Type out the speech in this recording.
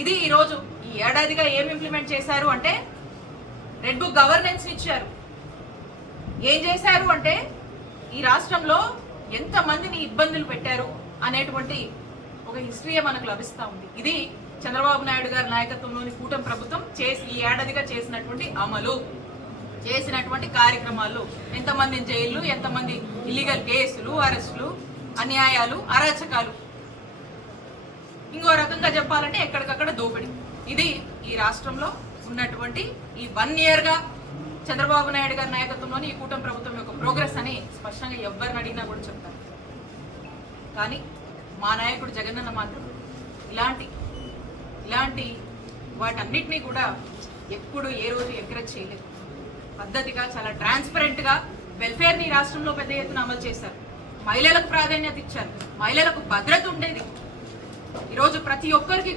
ఇది ఈరోజు ఈ ఏడాదిగా ఏం ఇంప్లిమెంట్ చేశారు అంటే రెడ్ బుక్ గవర్నెన్స్ ఇచ్చారు. ఏం చేశారు అంటే ఈ రాష్ట్రంలో ఎంతమందిని ఇబ్బందులు పెట్టారు అనేటువంటి ఒక హిస్టరీ మనకు లభిస్తూ ఉంది. ఇది చంద్రబాబు నాయుడు గారి నాయకత్వంలోని కూటమి ప్రభుత్వం ఈ ఏడాదిగా చేసినటువంటి అమలు, చేసినటువంటి కార్యక్రమాలు, ఎంతమంది జైళ్లు, ఎంతమంది ఇల్లీగల్ కేసులు, అరెస్టులు, అన్యాయాలు, అరాచకాలు, ఇంకో రకంగా చెప్పాలంటే ఎక్కడికక్కడ దోపిడీ. ఇది ఈ రాష్ట్రంలో ఉన్నటువంటి ఈ 1 yearగా చంద్రబాబు నాయుడు గారి నాయకత్వంలోని ఈ కూటమి ప్రభుత్వం యొక్క ప్రోగ్రెస్ అని స్పష్టంగా ఎవరిని అడిగినా కూడా చెప్తారు. కానీ మా నాయకుడు జగనన్న మాత్రం ఇలాంటి వాటన్నిటినీ కూడా ఎప్పుడు ఏ రోజు ఎంకరేజ్ చేయలేదు. పద్ధతిగా చాలా ట్రాన్స్పరెంట్గా వెల్ఫేర్ని రాష్ట్రంలో పెద్ద ఎత్తున అమలు చేశారు. మహిళలకు ప్రాధాన్యత ఇచ్చారు. మహిళలకు భద్రత ఉండేది. ఈరోజు ప్రతి ఒక్కరికి